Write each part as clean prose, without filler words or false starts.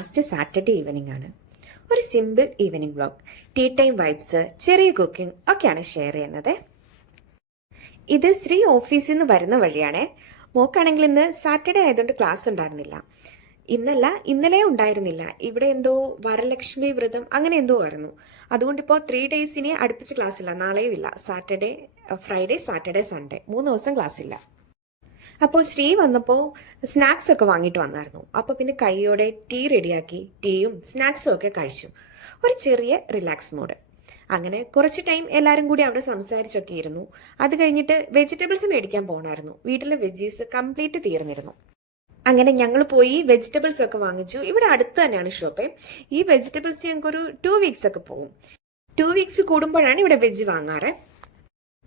Last Saturday evening ആണ്. ഒരു simple evening vlog, tea time vibes, ചെറിയ കുക്കിംഗ് ഒക്കെയാണ് ഷെയർ ചെയ്യുന്നത്. ഇത് ശ്രീ ഓഫീസിൽ നിന്ന് വരുന്ന വഴിയാണേ. മോക്കാണെങ്കിൽ ഇന്ന് സാറ്റർഡേ ആയതുകൊണ്ട് ക്ലാസ് ഉണ്ടായിരുന്നില്ല. ഇന്നലെ ഉണ്ടായിരുന്നില്ല. ഇവിടെ എന്തോ വരലക്ഷ്മി വ്രതം അങ്ങനെ എന്തോ ആയിരുന്നു. അതുകൊണ്ട് ഇപ്പോൾ 3 days ഇനി അടുപ്പിച്ച് ക്ലാസ് ഇല്ല. നാളെയും ഇല്ല. സാറ്റർഡേ, ഫ്രൈഡേ, സാറ്റർഡേ, സൺഡേ 3 ദിവസം ക്ലാസ് ഇല്ല. അപ്പോൾ ശ്രീ വന്നപ്പോൾ സ്നാക്സ് ഒക്കെ വാങ്ങിയിട്ട് വന്നായിരുന്നു. അപ്പോൾ പിന്നെ കൈയോടെ ടീ റെഡിയാക്കി ടീയും സ്നാക്സും ഒക്കെ കഴിച്ചു. ഒരു ചെറിയ റിലാക്സ് മോഡ്. അങ്ങനെ കുറച്ച് ടൈം എല്ലാവരും കൂടി അവിടെ സംസാരിച്ചൊക്കെ ഇരുന്നു. അത് കഴിഞ്ഞിട്ട് വെജിറ്റബിൾസ് മേടിക്കാൻ പോകണമായിരുന്നു. വീട്ടിലെ വെജീസ് കംപ്ലീറ്റ് തീർന്നിരുന്നു. അങ്ങനെ ഞങ്ങൾ പോയി വെജിറ്റബിൾസ് ഒക്കെ വാങ്ങിച്ചു. ഇവിടെ അടുത്ത് തന്നെയാണ് ഷോപ്പ്. ഈ വെജിറ്റബിൾസ് ഞങ്ങൾക്ക് ഒരു 2 weeks ഒക്കെ പോകും. 2 weeks കൂടുമ്പോഴാണ് ഇവിടെ വെജ് വാങ്ങാറ്.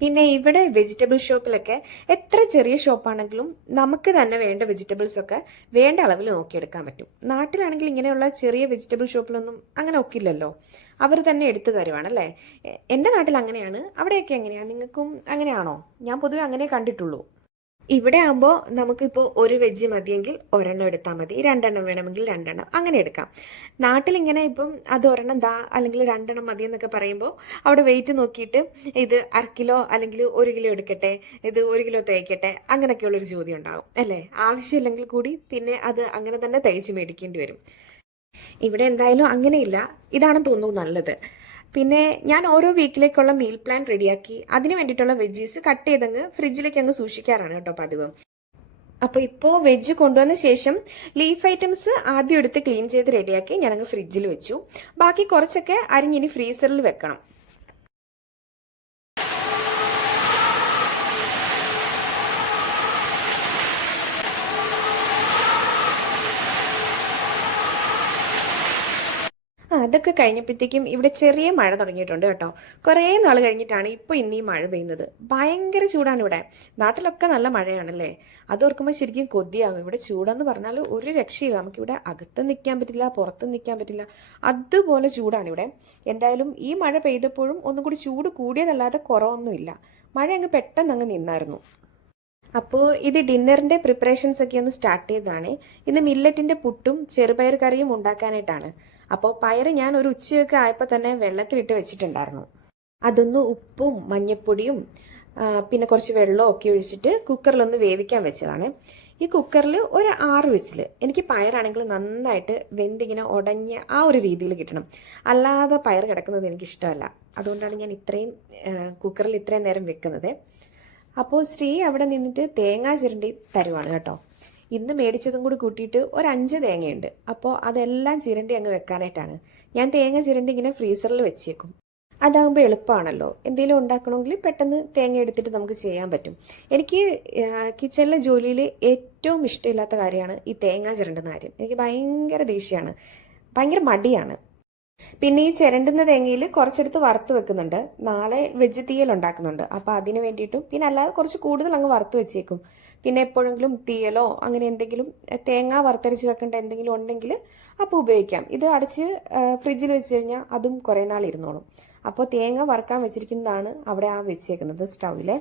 പിന്നെ ഇവിടെ വെജിറ്റബിൾ ഷോപ്പിലൊക്കെ എത്ര ചെറിയ ഷോപ്പാണെങ്കിലും നമുക്ക് തന്നെ വേണ്ട വെജിറ്റബിൾസ് ഒക്കെ വേണ്ട അളവിൽ നോക്കിയെടുക്കാൻ പറ്റും. നാട്ടിലാണെങ്കിൽ ഇങ്ങനെയുള്ള ചെറിയ വെജിറ്റബിൾ ഷോപ്പിലൊന്നും അങ്ങനെ ഒക്കില്ലല്ലോ. അവർ തന്നെ എടുത്തു തരുവാണല്ലേ. എൻ്റെ നാട്ടിൽ അങ്ങനെയാണ്. അവിടെയൊക്കെ എങ്ങനെയാണ്? നിങ്ങൾക്കും അങ്ങനെയാണോ? ഞാൻ പൊതുവെ അങ്ങനെ കണ്ടിട്ടുള്ളൂ. ഇവിടെ ആകുമ്പോൾ നമുക്കിപ്പോൾ ഒരു വെജ് മതിയെങ്കിൽ ഒരെണ്ണം എടുത്താൽ മതി, 2 എണ്ണം വേണമെങ്കിൽ 2 എണ്ണം അങ്ങനെ എടുക്കാം. നാട്ടിലിങ്ങനെ ഇപ്പം അത് ഒരെണ്ണം അല്ലെങ്കിൽ 2 എണ്ണം മതി എന്നൊക്കെ പറയുമ്പോൾ അവിടെ വെയിറ്റ് നോക്കിയിട്ട് ഇത് 1/2 കിലോ അല്ലെങ്കിൽ 1 കിലോ എടുക്കട്ടെ, ഇത് 1 കിലോ തേക്കട്ടെ, അങ്ങനെയൊക്കെയുള്ളൊരു ചോദ്യം ഉണ്ടാവും അല്ലേ. ആവശ്യമില്ലെങ്കിൽ കൂടി പിന്നെ അത് അങ്ങനെ തന്നെ തയ്ച്ച് മേടിക്കേണ്ടി വരും. ഇവിടെ എന്തായാലും അങ്ങനെയില്ല. ഇതാണെന്ന് തോന്നുന്നു നല്ലത്. പിന്നെ ഞാൻ ഓരോ വീക്കിലേക്കുള്ള മീൽ പ്ലാൻ റെഡിയാക്കി അതിന് വേണ്ടിയിട്ടുള്ള വെജീസ് കട്ട് ചെയ്തങ്ങ് ഫ്രിഡ്ജിലേക്ക് അങ്ങ് സൂക്ഷിക്കാറാണ് കേട്ടോ പതിവ്. അപ്പോൾ ഇപ്പോൾ വെജ് കൊണ്ടുവന്ന ശേഷം ലീഫ് ഐറ്റംസ് ആദ്യം എടുത്ത് ക്ലീൻ ചെയ്ത് റെഡിയാക്കി ഞാനങ്ങ് ഫ്രിഡ്ജിൽ വെച്ചു. ബാക്കി കുറച്ചൊക്കെ അരിഞ്ഞിനി ഫ്രീസറിൽ വെക്കണം. അതൊക്കെ കഴിഞ്ഞപ്പോഴത്തേക്കും ഇവിടെ ചെറിയ മഴ തുടങ്ങിയിട്ടുണ്ട് കേട്ടോ. കുറേ നാൾ കഴിഞ്ഞിട്ടാണ് ഇപ്പോൾ ഇന്ന് ഈ മഴ പെയ്യുന്നത്. ഭയങ്കര ചൂടാണ് ഇവിടെ. നാട്ടിലൊക്കെ നല്ല മഴയാണല്ലേ. അതോർക്കുമ്പോൾ ശരിക്കും കൊതിയാകും. ഇവിടെ ചൂടെന്ന് പറഞ്ഞാൽ ഒരു രക്ഷയില്ല. നമുക്കിവിടെ അകത്തും നിൽക്കാൻ പറ്റില്ല, പുറത്തും നിൽക്കാൻ പറ്റില്ല. അതുപോലെ ചൂടാണ് ഇവിടെ. എന്തായാലും ഈ മഴ പെയ്തപ്പോഴും ഒന്നും കൂടി ചൂട് കൂടിയതല്ലാതെ കുറവൊന്നുമില്ല. മഴ അങ്ങ് പെട്ടെന്ന് അങ്ങ് നിന്നായിരുന്നു. അപ്പോൾ ഇത് ഡിന്നറിൻ്റെ പ്രിപ്പറേഷൻസ് ഒക്കെ ഒന്ന് സ്റ്റാർട്ട് ചെയ്തതാണ്. ഇന്ന് മില്ലറ്റിൻ്റെ പുട്ടും ചെറുപയർ കറിയും ഉണ്ടാക്കാനായിട്ടാണ്. അപ്പോൾ പയർ ഞാൻ ഒരു ഉച്ചയൊക്കെ ആയപ്പോൾ തന്നെ വെള്ളത്തിലിട്ട് വെച്ചിട്ടുണ്ടായിരുന്നു. അതൊന്ന് ഉപ്പും മഞ്ഞപ്പൊടിയും പിന്നെ കുറച്ച് വെള്ളവും ഒക്കെ ഒഴിച്ചിട്ട് കുക്കറിലൊന്ന് വേവിക്കാൻ വെച്ചതാണ്. ഈ കുക്കറിൽ ഒരു 6 വിസിൽ. എനിക്ക് പയറാണെങ്കിൽ നന്നായിട്ട് വെന്തിങ്ങനെ ഉടഞ്ഞ ആ ഒരു രീതിയിൽ കിട്ടണം. അല്ലാതെ പയർ കിടക്കുന്നത് എനിക്കിഷ്ടമല്ല. അതുകൊണ്ടാണ് ഞാൻ കുക്കറിൽ ഇത്രയും നേരം വെക്കുന്നത്. അപ്പോൾ ശ്രീ അവിടെ നിന്നിട്ട് തേങ്ങ ചിരണ്ടി തരുവാണ് കേട്ടോ. ഇന്ന് മേടിച്ചതും കൂടി കൂട്ടിയിട്ട് ഒരു 5 തേങ്ങയുണ്ട്. അപ്പോൾ അതെല്ലാം ചിരണ്ടി അങ്ങ് വെക്കാനായിട്ടാണ്. ഞാൻ തേങ്ങ ചിരണ്ടി ഇങ്ങനെ ഫ്രീസറിൽ വെച്ചേക്കും. അതാകുമ്പോൾ എളുപ്പമാണല്ലോ. എന്തെങ്കിലും ഉണ്ടാക്കണമെങ്കിൽ പെട്ടെന്ന് തേങ്ങ എടുത്തിട്ട് നമുക്ക് ചെയ്യാൻ പറ്റും. എനിക്ക് കിച്ചണിലെ ജോലിയിൽ ഏറ്റവും ഇഷ്ടമില്ലാത്ത കാര്യമാണ് ഈ തേങ്ങ ചിരണ്ടുന്ന കാര്യം. എനിക്ക് ഭയങ്കര ദേഷ്യമാണ്, ഭയങ്കര മടിയാണ്. പിന്നെ ഈ ചിരണ്ടുന്ന തേങ്ങയിൽ കുറച്ചെടുത്ത് വറുത്ത് വെക്കുന്നുണ്ട്. നാളെ വെജ് തീയൽ ഉണ്ടാക്കുന്നുണ്ട്. അപ്പോൾ അതിന് വേണ്ടിയിട്ടും പിന്നെ അല്ലാതെ കുറച്ച് കൂടുതൽ അങ്ങ് വറുത്ത് വെച്ചേക്കും. പിന്നെ എപ്പോഴെങ്കിലും തീയലോ അങ്ങനെ എന്തെങ്കിലും തേങ്ങ വറുത്തരച്ച് വെക്കേണ്ട എന്തെങ്കിലും ഉണ്ടെങ്കിൽ അപ്പോൾ ഉപയോഗിക്കാം. ഇത് അടച്ച് ഫ്രിഡ്ജിൽ വെച്ച് കഴിഞ്ഞാൽ അതും കുറേ നാൾ ഇരുന്നോളും. അപ്പോൾ തേങ്ങ വറുക്കാൻ വെച്ചിരിക്കുന്നതാണ് അവിടെ വെച്ചേക്കുന്നത് സ്റ്റൗവിൽ.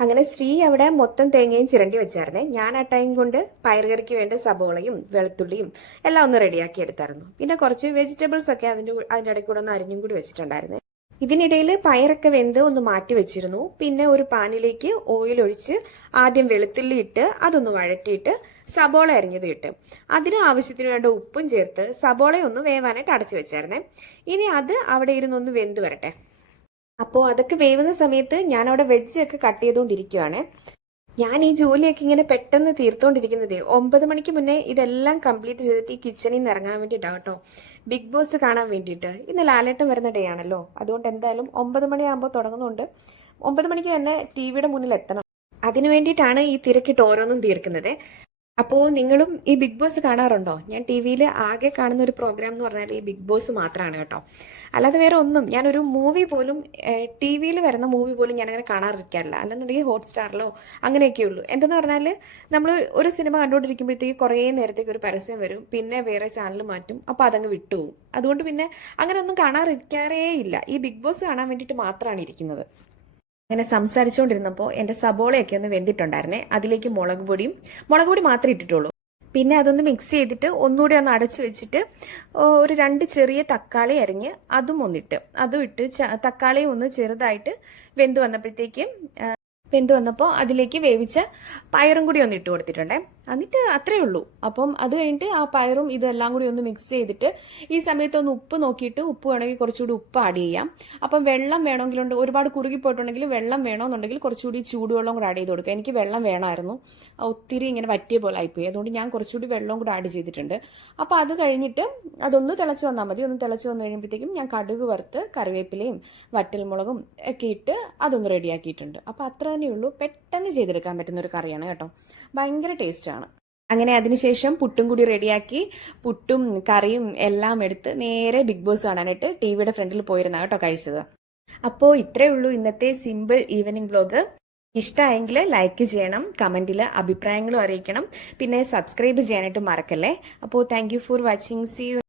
അങ്ങനെ ശ്രീ അവിടെ മൊത്തം തേങ്ങയും ചിരണ്ടി വെച്ചായിരുന്നേ. ഞാൻ ആ ടൈം കൊണ്ട് പയറുകറിക്ക് വേണ്ട സബോളയും വെളുത്തുള്ളിയും എല്ലാം ഒന്ന് റെഡിയാക്കി എടുത്തായിരുന്നു. പിന്നെ കുറച്ച് വെജിറ്റബിൾസ് ഒക്കെ അതിൻ്റെ ഇടയ്ക്ക് കൂടെ ഒന്ന് അരിഞ്ഞും കൂടി വെച്ചിട്ടുണ്ടായിരുന്നേ. ഇതിനിടയിൽ പയറൊക്കെ വെന്ത് ഒന്ന് മാറ്റി വെച്ചിരുന്നു. പിന്നെ ഒരു പാനിലേക്ക് ഓയിൽ ഒഴിച്ച് ആദ്യം വെളുത്തുള്ളി ഇട്ട് അതൊന്ന് വഴറ്റിയിട്ട് സബോള അരിഞ്ഞത് ഇട്ട് അതിന് ആവശ്യത്തിന് വേണ്ട ഉപ്പും ചേർത്ത് സബോളയൊന്ന് വേവാനായിട്ട് അടച്ചു വെച്ചായിരുന്നേ. ഇനി അത് അവിടെ ഇരുന്നൊന്ന് വെന്ത് വരട്ടെ. അപ്പോൾ അതൊക്കെ വേവുന്ന സമയത്ത് ഞാൻ അവിടെ വെജ് ഒക്കെ കട്ട് ചെയ്തുകൊണ്ടിരിക്കുവാണ്. ഞാൻ ഈ ജോലിയൊക്കെ ഇങ്ങനെ പെട്ടെന്ന് തീർത്തുകൊണ്ടിരിക്കുന്നതേ 9 മണിക്ക് മുന്നേ ഇതെല്ലാം കംപ്ലീറ്റ് ചെയ്തിട്ട് ഈ കിച്ചണിൽ നിന്ന് ഇറങ്ങാൻ വേണ്ടിയിട്ടാണ് കേട്ടോ. ബിഗ് ബോസ് കാണാൻ വേണ്ടിയിട്ട്. ഇന്ന് ലാലേട്ടൻ വരുന്ന ഡേ ആണല്ലോ. അതുകൊണ്ട് എന്തായാലും 9 മണിയാകുമ്പോൾ തുടങ്ങുന്നുണ്ട്. 9 മണിക്ക് തന്നെ ടിവിയുടെ മുന്നിൽ എത്തണം. അതിനു വേണ്ടിയിട്ടാണ് ഈ തിരക്കിട്ട് ഓരോന്നും തീർക്കുന്നത്. അപ്പോൾ നിങ്ങളും ഈ ബിഗ് ബോസ് കാണാറുണ്ടോ? ഞാൻ ടി വിയിൽ ആകെ കാണുന്ന ഒരു പ്രോഗ്രാം എന്ന് പറഞ്ഞാൽ ഈ ബിഗ് ബോസ് മാത്രമാണ് കേട്ടോ. അല്ലാതെ വേറെ ഒന്നും ഞാനൊരു മൂവി പോലും ടി വിയിൽ വരുന്ന മൂവി പോലും ഞാനങ്ങനെ കാണാറിരിക്കാറില്ല. അല്ലെന്നുണ്ടെങ്കിൽ ഹോട്ട്സ്റ്റാറിലോ അങ്ങനെയൊക്കെ ഉള്ളൂ. എന്തെന്ന് പറഞ്ഞാൽ നമ്മൾ ഒരു സിനിമ കണ്ടുകൊണ്ടിരിക്കുമ്പോഴത്തേക്ക് കുറേ നേരത്തേക്ക് ഒരു പരസ്യം വരും, പിന്നെ വേറെ ചാനൽ മാറ്റും, അപ്പോൾ അതങ്ങ് വിട്ടുപോകും. അതുകൊണ്ട് പിന്നെ അങ്ങനെ ഒന്നും കാണാറിരിക്കാറേ ഇല്ല. ഈ ബിഗ് ബോസ് കാണാൻ വേണ്ടിയിട്ട് മാത്രമാണ് ഇരിക്കുന്നത്. അങ്ങനെ സംസാരിച്ചുകൊണ്ടിരുന്നപ്പോൾ എൻ്റെ സബോളയൊക്കെ ഒന്ന് വെന്തിട്ടുണ്ടായിരുന്നേ. അതിലേക്ക് മുളക് പൊടി മാത്രമേ ഇട്ടിട്ടുള്ളൂ. പിന്നെ അതൊന്ന് മിക്സ് ചെയ്തിട്ട് ഒന്നുകൂടി ഒന്ന് അടച്ചു വെച്ചിട്ട് ഒരു 2 ചെറിയ തക്കാളി അരിഞ്ഞ് അതും ഇട്ട് തക്കാളി ഒന്ന് ചെറുതായിട്ട് വെന്ത് വന്നപ്പോൾ അതിലേക്ക് വേവിച്ച പയറും കൂടി ഒന്ന് ഇട്ട് കൊടുത്തിട്ടുണ്ടേ. എന്നിട്ട് അത്രേ ഉള്ളൂ. അപ്പം അത് കഴിഞ്ഞിട്ട് ആ പയറും ഇതെല്ലാം കൂടി ഒന്ന് മിക്സ് ചെയ്തിട്ട് ഈ സമയത്ത് ഒന്ന് ഉപ്പ് നോക്കിയിട്ട് ഉപ്പ് വേണമെങ്കിൽ കുറച്ചുകൂടി ഉപ്പ് ആഡ് ചെയ്യാം. അപ്പം വെള്ളം വേണമെങ്കിലുണ്ട്, ഒരുപാട് കുറുകിപ്പോയിട്ടുണ്ടെങ്കിൽ വെള്ളം വേണമെന്നുണ്ടെങ്കിൽ കുറച്ചുകൂടി ചൂടുവെള്ളം കൂടെ ആഡ് ചെയ്ത് കൊടുക്കുക. എനിക്ക് വെള്ളം വേണമായിരുന്നു, ഒത്തിരി ഇങ്ങനെ വറ്റിയ പോലെ ആയിപ്പോയി. അതുകൊണ്ട് ഞാൻ കുറച്ചുകൂടി വെള്ളം കൂടെ ആഡ് ചെയ്തിട്ടുണ്ട്. അപ്പോൾ അത് കഴിഞ്ഞിട്ട് അതൊന്ന് തിളച്ച് വന്നാൽ മതി. ഒന്ന് തിളച്ച് വന്നു കഴിയുമ്പോഴത്തേക്കും ഞാൻ കടുക് വറുത്ത് കറിവേപ്പിലയും വറ്റൽമുളകും ഒക്കെ ഇട്ട് അതൊന്ന് റെഡിയാക്കിയിട്ടുണ്ട്. അപ്പോൾ അത്ര തന്നെയുള്ളൂ. പെട്ടെന്ന് ചെയ്തെടുക്കാൻ പറ്റുന്ന ഒരു കറിയാണ് കേട്ടോ, ഭയങ്കര ടേസ്റ്റാണ്. അങ്ങനെ അതിനുശേഷം പുട്ടും കൂടി റെഡിയാക്കി പുട്ടും കറിയും എല്ലാം എടുത്ത് നേരെ ബിഗ് ബോസ് കാണാനായിട്ട് ടിവിയുടെ ഫ്രണ്ടിൽ പോയിരുന്ന കേട്ടോ കഴിച്ചത്. അപ്പോൾ ഇത്രയേ ഉള്ളൂ ഇന്നത്തെ സിമ്പിൾ ഈവനിങ് വ്ലോഗ്. ഇഷ്ടമായെങ്കിൽ ലൈക്ക് ചെയ്യണം, കമൻറ്റിൽ അഭിപ്രായങ്ങളും അറിയിക്കണം, പിന്നെ സബ്സ്ക്രൈബ് ചെയ്യാനായിട്ട് മറക്കല്ലേ. അപ്പോൾ thank you for watching. See U.